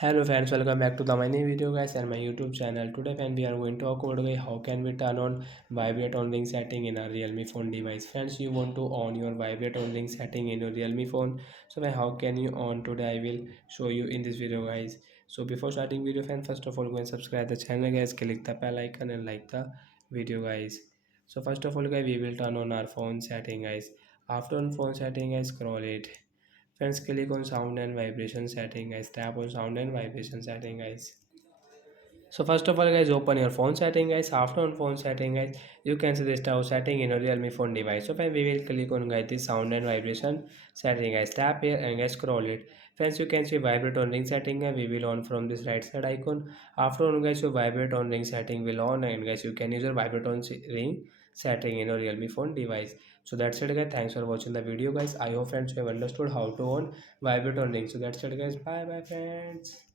Hello friends, welcome back to the my new video guys and my YouTube channel. Today friend we are going to talk about how can we turn on vibrate on ring setting in a Realme phone device. Friends, you want to on your vibrate on ring setting in your Realme phone. So how can you on today? I will show you in this video guys. So before starting video friend, first of all go and subscribe the channel guys, click the bell icon and like the video guys. So first of all guys we will turn on our phone setting guys. After on phone setting guys, scroll it. Friends, click on sound and vibration setting guys. Tap on sound and vibration setting guys. So first of all guys, open your phone setting guys. After on phone setting guys, you can see this tab setting in your Realme phone device. So then we will click on guys this sound and vibration setting guys. Tap here and guys scroll it. Friends, you can see vibrate on ring setting and we will on from this right side icon. After on guys, your vibrate on ring setting will on and guys you can use your vibrate on ring setting in your Realme phone device. So that's it guys. Thanks for watching the video guys. I hope friends you have understood how to on vibrate on ring. So that's it guys. Bye bye friends.